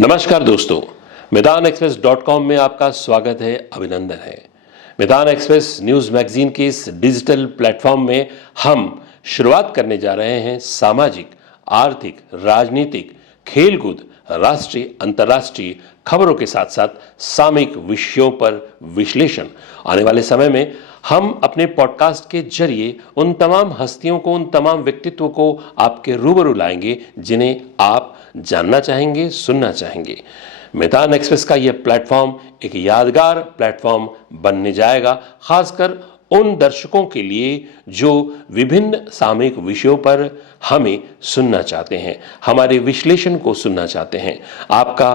नमस्कार दोस्तों, मैदान एक्सप्रेस.com में आपका स्वागत है, अभिनंदन है। मैदान एक्सप्रेस न्यूज़ मैगजीन के इस डिजिटल प्लेटफॉर्म में हम शुरुआत करने जा रहे हैं सामाजिक, आर्थिक, राजनीतिक, खेलकूद, राष्ट्रीय, अंतर्राष्ट्रीय खबरों के साथ साथ सामयिक विषयों पर विश्लेषण। आने वाले समय में हम अपने पॉडकास्ट के जरिए उन तमाम हस्तियों को, उन तमाम व्यक्तित्वों को आपके रूबरू लाएंगे जिन्हें आप जानना चाहेंगे, सुनना चाहेंगे। मैदान एक्सप्रेस का यह प्लेटफॉर्म एक यादगार प्लेटफॉर्म बनने जाएगा, खासकर उन दर्शकों के लिए जो विभिन्न सामयिक विषयों पर हमें सुनना चाहते हैं, हमारे विश्लेषण को सुनना चाहते हैं। आपका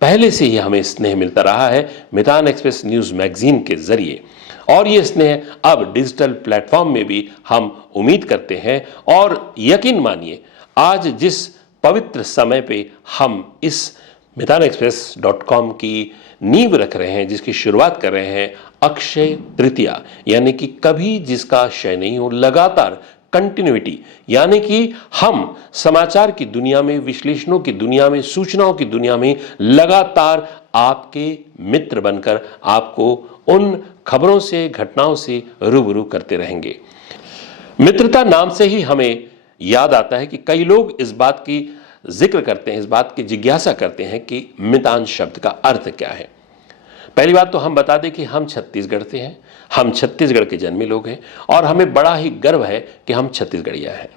पहले से ही हमें स्नेह मिलता रहा है मैदान एक्सप्रेस न्यूज़ मैगजीन के जरिए, और ये स्नेह अब डिजिटल प्लेटफॉर्म में भी हम उम्मीद करते हैं। और यकीन मानिए, आज जिस पवित्र समय पे हम इस मैदान की नींव रख रहे हैं, जिसकी शुरुआत कर रहे हैं, अक्षय तृतीया, यानी कि कभी जिसका क्षय नहीं हो, लगातार कंटिन्यूटी, यानी कि हम समाचार की दुनिया में, विश्लेषणों की दुनिया में, सूचनाओं की दुनिया में लगातार आपके मित्र बनकर आपको उन खबरों से, घटनाओं से रूबरू करते रहेंगे। मित्रता नाम से ही हमें याद आता है कि कई लोग इस बात की जिक्र करते हैं, इस बात की जिज्ञासा करते हैं कि मितान शब्द का अर्थ क्या है। पहली बात तो हम बता दें कि हम छत्तीसगढ़ से हैं, हम छत्तीसगढ़ के जन्मे लोग हैं और हमें बड़ा ही गर्व है कि हम छत्तीसगढ़िया हैं।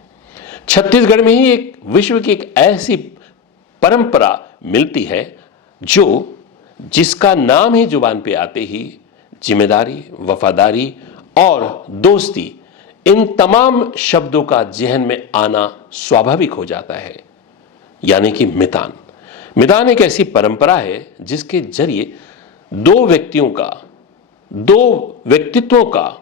छत्तीसगढ़ में ही एक विश्व की एक ऐसी परंपरा मिलती है जिसका नाम ही जुबान पे आते ही जिम्मेदारी, वफादारी और दोस्ती, इन तमाम शब्दों का जहन में आना स्वाभाविक हो जाता है, यानी कि मितान। मितान एक ऐसी परंपरा है जिसके जरिए दो व्यक्तित्वों का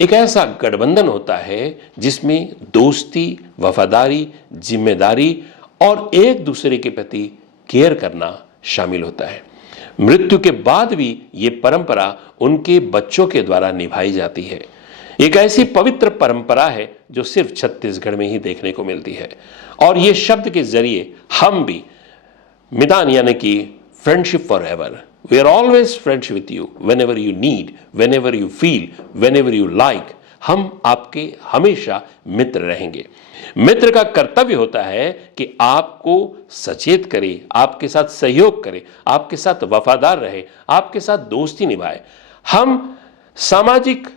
एक ऐसा गठबंधन होता है जिसमें दोस्ती, वफादारी, जिम्मेदारी और एक दूसरे के प्रति केयर करना शामिल होता है। मृत्यु के बाद भी ये परंपरा उनके बच्चों के द्वारा निभाई जाती है। एक ऐसी पवित्र परंपरा है जो सिर्फ छत्तीसगढ़ में ही देखने को मिलती है। और ये शब्द के जरिए हम भी मितान, यानी कि friendship forever, we are always friends with you, whenever you need, whenever you feel, whenever you like, हम आपके हमेशा मित्र रहेंगे। मित्र का कर्तव्य होता है कि आपको सचेत करे, आपके साथ सहयोग करे, आपके साथ वफादार रहे, आपके साथ दोस्ती निभाए। हम सामाजिक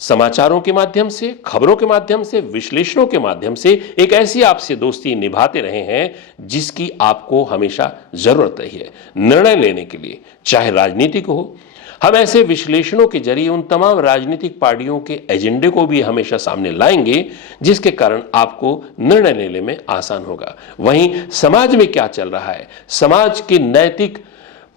समाचारों के माध्यम से, खबरों के माध्यम से, विश्लेषणों के माध्यम से एक ऐसी आपसे दोस्ती निभाते रहे हैं जिसकी आपको हमेशा जरूरत रही है निर्णय लेने के लिए, चाहे राजनीतिक हो। हम ऐसे विश्लेषणों के जरिए उन तमाम राजनीतिक पार्टियों के एजेंडे को भी हमेशा सामने लाएंगे जिसके कारण आपको निर्णय लेने में आसान होगा। वहीं समाज में क्या चल रहा है, समाज के नैतिक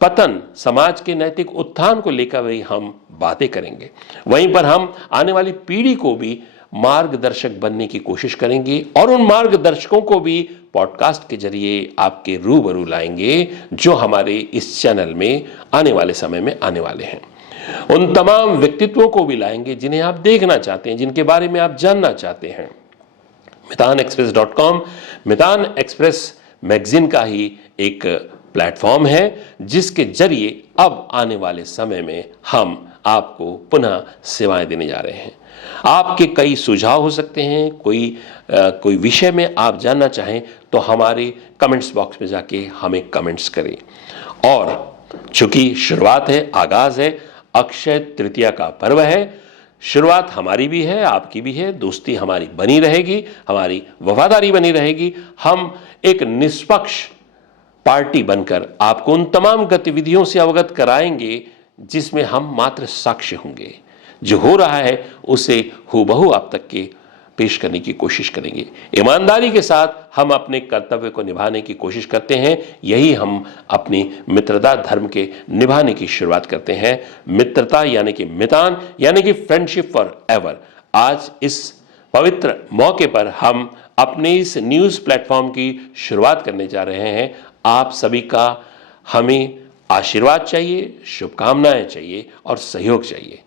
पतन, समाज के नैतिक उत्थान को लेकर भी हम बातें करेंगे। वहीं पर हम आने वाली पीढ़ी को भी मार्गदर्शक बनने की कोशिश करेंगे और उन मार्गदर्शकों को भी पॉडकास्ट के जरिए आपके रूबरू लाएंगे जो हमारे इस चैनल में आने वाले समय में आने वाले हैं। उन तमाम व्यक्तित्वों को भी लाएंगे जिन्हें आप देखना चाहते हैं, जिनके बारे में आप जानना चाहते हैं। मैदान मैदान एक्सप्रेस मैगजीन का ही एक प्लेटफॉर्म है जिसके जरिए अब आने वाले समय में हम आपको पुनः सेवाएं देने जा रहे हैं। आपके कई सुझाव हो सकते हैं, कोई विषय में आप जानना चाहें तो हमारे कमेंट्स बॉक्स में जाके हमें कमेंट्स करें। और चूंकि शुरुआत है, आगाज है, अक्षय तृतीया का पर्व है, शुरुआत हमारी भी है, आपकी भी है, दोस्ती हमारी बनी रहेगी, हमारी वफादारी बनी रहेगी। हम एक निष्पक्ष पार्टी बनकर आपको उन तमाम गतिविधियों से अवगत कराएंगे जिसमें हम मात्र साक्ष्य होंगे। जो हो रहा है उसे हूबहू आप तक के पेश करने की कोशिश करेंगे। ईमानदारी के साथ हम अपने कर्तव्य को निभाने की कोशिश करते हैं। यही हम अपनी मित्रता धर्म के निभाने की शुरुआत करते हैं। मित्रता यानी कि मितान, यानी कि फ्रेंडशिप फॉर एवर। आज इस पवित्र मौके पर हम अपने इस न्यूज़ प्लेटफॉर्म की शुरुआत करने जा रहे हैं। आप सभी का हमें आशीर्वाद चाहिए, शुभकामनाएं चाहिए और सहयोग चाहिए।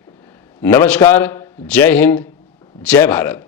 नमस्कार, जय हिंद, जय भारत।